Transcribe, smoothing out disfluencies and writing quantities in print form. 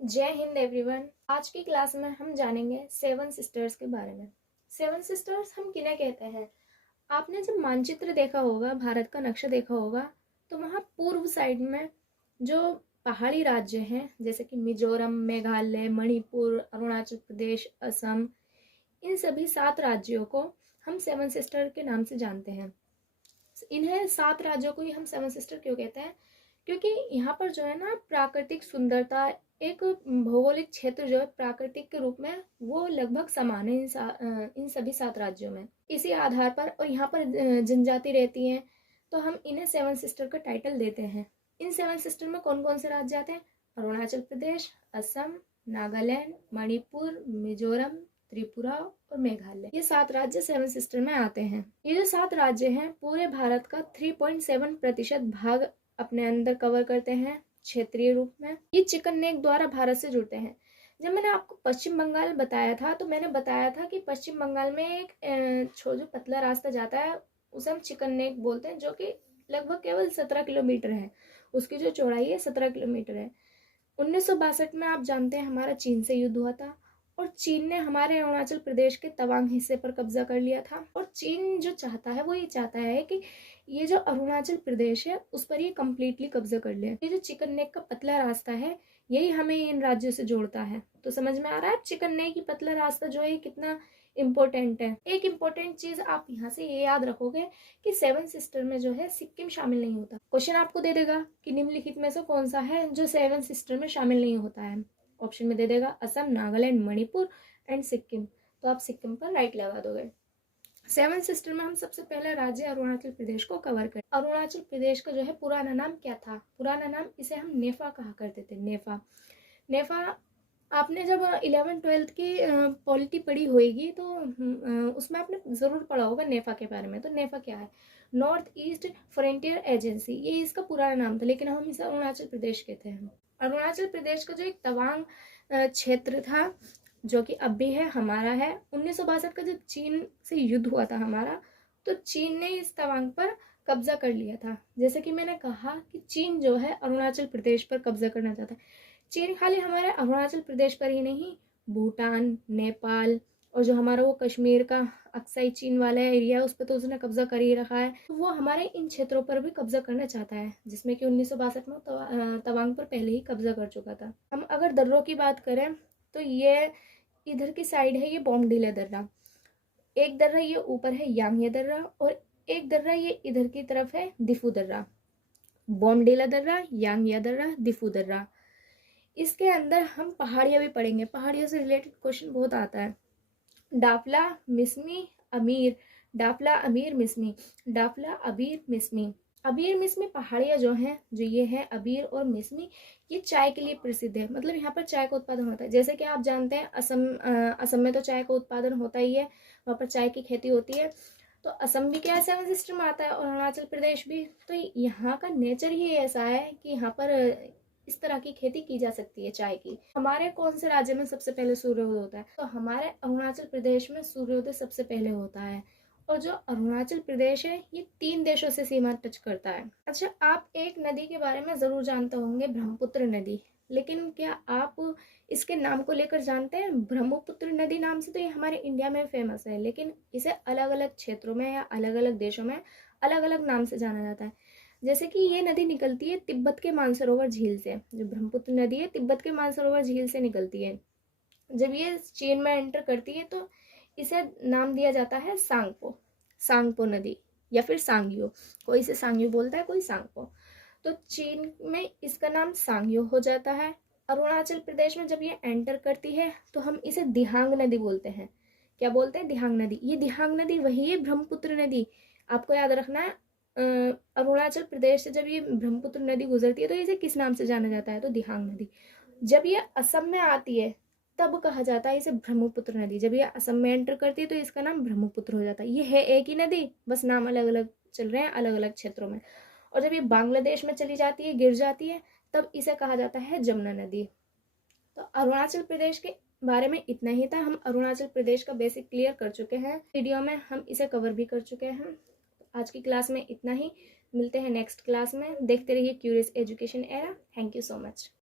जय हिंद एवरीवन। आज की क्लास में हम जानेंगे सेवन सिस्टर्स के बारे में। सेवन सिस्टर्स हम किन्हें कहते हैं? आपने जब मानचित्र देखा होगा, भारत का नक्शा देखा होगा, तो वहाँ पूर्व साइड में जो पहाड़ी राज्य हैं जैसे कि मिजोरम, मेघालय, मणिपुर, अरुणाचल प्रदेश, असम, इन सभी 7 राज्यों को हम सेवन सिस्टर के नाम से जानते हैं। इन्हें 7 राज्यों को ही हम सेवन सिस्टर क्यों कहते हैं? क्योंकि यहाँ पर जो है ना, प्राकृतिक सुंदरता, एक भौगोलिक क्षेत्र जो है प्राकृतिक के रूप में वो लगभग समान है इन सभी 7 राज्यों में। इसी आधार पर और यहाँ पर जनजाति रहती है, तो हम इन्हें सेवन सिस्टर का टाइटल देते हैं। इन सेवन सिस्टर में कौन कौन से राज्य आते हैं? अरुणाचल प्रदेश, असम, नागालैंड, मणिपुर, मिजोरम, त्रिपुरा और मेघालय। ये 7 राज्य सेवन सिस्टर में आते हैं। ये जो 7 राज्य हैं पूरे भारत का 3.7% भाग अपने अंदर कवर करते हैं क्षेत्रीय रूप में। ये चिकन नेक द्वारा भारत से जुड़ते हैं। जब मैंने आपको पश्चिम बंगाल बताया था, तो मैंने बताया था कि पश्चिम बंगाल में एक जो पतला रास्ता जाता है उसे हम चिकन नेक बोलते हैं, जो कि लगभग केवल 17 किलोमीटर है। उसकी जो चौड़ाई है 17 किलोमीटर है। 1962 में आप जानते हैं हमारा चीन से युद्ध हुआ था और चीन ने हमारे अरुणाचल प्रदेश के तवांग हिस्से पर कब्जा कर लिया था। और चीन जो चाहता है वो ये चाहता है कि ये जो अरुणाचल प्रदेश है उस पर ये कम्प्लीटली कब्जा कर ले। ये जो चिकन नेक का पतला रास्ता है यही हमें इन राज्यों से जोड़ता है। तो समझ में आ रहा है चिकन नेक की पतला रास्ता जो है कितना इम्पोर्टेंट है। एक इम्पोर्टेंट चीज आप यहाँ से ये याद रखोगे कि सेवन सिस्टर में जो है सिक्किम शामिल नहीं होता। क्वेश्चन आपको दे देगा कि निम्नलिखित में से कौन सा है जो सेवन सिस्टर में शामिल नहीं होता है। ऑप्शन में दे देगा असम, नागालैंड, मणिपुर एंड सिक्किम। तो आप सिक्किम पर राइट लगा दोगे। सेवन सिस्टर में हम सबसे पहले राज्य अरुणाचल प्रदेश को कवर करें। अरुणाचल प्रदेश का जो है पुराना नाम क्या था? पुराना नाम इसे हम नेफा कहा करते थे। नेफा नेफा आपने जब 11th-12th की पॉलिटी पढ़ी होगी तो उसमें आपने ज़रूर पढ़ा होगा नेफा के बारे में। तो नेफा क्या है? नॉर्थ ईस्ट फ्रंटियर एजेंसी, ये इसका पुराना नाम था, लेकिन हम इसे अरुणाचल प्रदेश कहते हैं। अरुणाचल प्रदेश का जो एक तवांग क्षेत्र था जो कि अब भी है, हमारा है। 1962 का जब चीन से युद्ध हुआ था हमारा, तो चीन ने इस तवांग पर कब्जा कर लिया था। जैसे कि मैंने कहा कि चीन जो है अरुणाचल प्रदेश पर कब्जा करना चाहता है। चीन खाली हमारे अरुणाचल प्रदेश पर ही नहीं, भूटान, नेपाल और जो हमारा वो कश्मीर का अक्साई चीन वाला एरिया उस पर तो उसने कब्जा कर ही रखा है। तो वो हमारे इन क्षेत्रों पर भी कब्जा करना चाहता है, जिसमें कि 1962 में तवांग पर पहले ही कब्जा कर चुका था। हम अगर दर्रों की बात करें तो ये इधर की साइड है, ये बोमडिला दर्रा। एक दर्रा ये ऊपर है यांगे दर्रा और एक दर्रा ये इधर की तरफ है दिफू दर्रा। बोमडिला दर्रा, यांगे दर्रा, दिफू दर्रा। इसके अंदर हम पहाड़ियाँ भी पढ़ेंगे। पहाड़ियों से रिलेटेड क्वेश्चन बहुत आता है। डाफला, मिसमी, अमीर, डाफला, अमीर, मिसमी, डाफला, अबीर, मिसमी। अबीर मिसमी पहाड़ियाँ जो हैं, जो ये है अबीर और मिसमी, ये चाय के लिए प्रसिद्ध है। मतलब यहाँ पर चाय का उत्पादन होता है। जैसे कि आप जानते हैं असम में तो चाय का उत्पादन होता ही है, वहाँ पर चाय की खेती होती है। तो असम भी क्या है, सेवन सिस्टर में आता है और अरुणाचल प्रदेश भी। तो यहाँ का नेचर ही ऐसा है कि यहाँ पर इस तरह की खेती की जा सकती है चाय की। हमारे कौन से राज्य में सबसे पहले सूर्योदय होता है? तो हमारे अरुणाचल प्रदेश में सूर्योदय सबसे पहले होता है। और जो अरुणाचल प्रदेश है ये 3 देशों से सीमा टच करता है। अच्छा, आप एक नदी के बारे में जरूर जानते होंगे, ब्रह्मपुत्र नदी। लेकिन क्या आप इसके नाम को लेकर जानते हैं? ब्रह्मपुत्र नदी नाम से तो ये हमारे इंडिया में फेमस है, लेकिन इसे अलग अलग क्षेत्रों में या अलग अलग देशों में अलग अलग नाम से जाना जाता है। जैसे कि ये नदी निकलती है तिब्बत के मानसरोवर झील से। जो ब्रह्मपुत्र नदी है तिब्बत के मानसरोवर झील से निकलती है। जब ये चीन में एंटर करती है तो इसे नाम दिया जाता है सांगपो, सांगपो नदी या फिर सांगयो। कोई इसे सांगयो बोलता है, कोई सांगपो। तो चीन में इसका नाम सांगयो हो जाता है। अरुणाचल प्रदेश में जब ये एंटर करती है तो हम इसे दिहांग नदी बोलते हैं। क्या बोलते हैं? दिहांग नदी। ये दिहांग नदी वही है ब्रह्मपुत्र नदी। आपको याद रखना है, अरुणाचल प्रदेश से जब ये ब्रह्मपुत्र नदी गुजरती है तो इसे किस नाम से जाना जाता है? तो दिहांग नदी। जब ये असम में आती है तब कहा जाता है इसे ब्रह्मपुत्र नदी। जब ये असम में एंटर करती है तो इसका नाम ब्रह्मपुत्र हो जाता है। ये है एक ही नदी, बस नाम अलग अलग चल रहे हैं अलग अलग क्षेत्रों में। और जब ये बांग्लादेश में चली जाती है, गिर जाती है, तब इसे कहा जाता है जमुना नदी। तो अरुणाचल प्रदेश के बारे में इतना ही था। हम अरुणाचल प्रदेश का बेसिक क्लियर कर चुके हैं। वीडियो में हम इसे कवर भी कर चुके हैं। आज की क्लास में इतना ही। मिलते हैं नेक्स्ट क्लास में। देखते रहिए curious education era. Thank you so much.